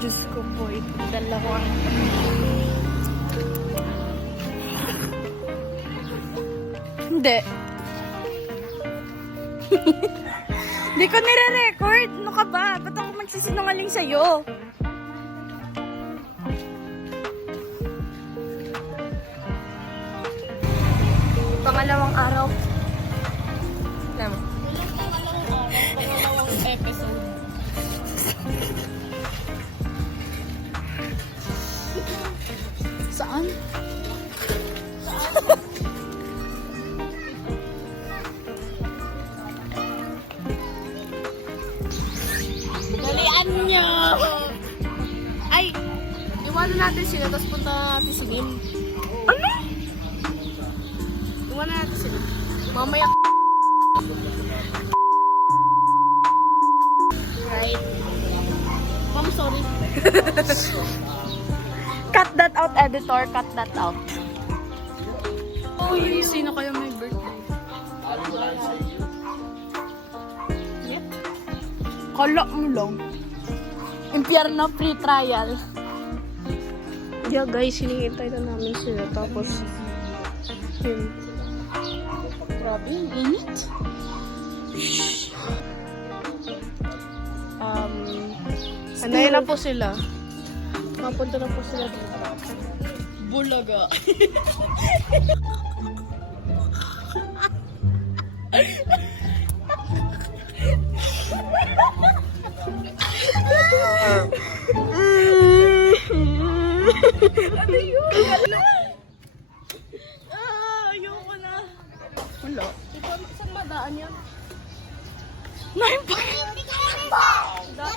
Diyos ko po, itong dalawang. Hindi. Hindi ko nire-record. Ano ka ba? Ba't ako magsisinungaling sa'yo? Pangalawang araw. Alam mo? Pangalawang episode. Saan? Dalian nyo! Ay! Iwanan natin sila, tapos punta natin si Nim. Ano? Iwanan natin sila. Mamaya right? Mom, sorry. Cut that out, editor. Cut that out. Uy, sino kayo may birthday? Yep. Kala mo lang. Impyerno free trial. Yeah guys, hinihintay na namin sila. Tapos, yun. Grabe, yung init. Anay na po sila. Mapunta na po sila dito. Bulaga. Ano yun? Ayoko na. Wala. Saan ba daan yan?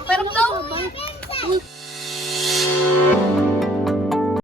Pero daw!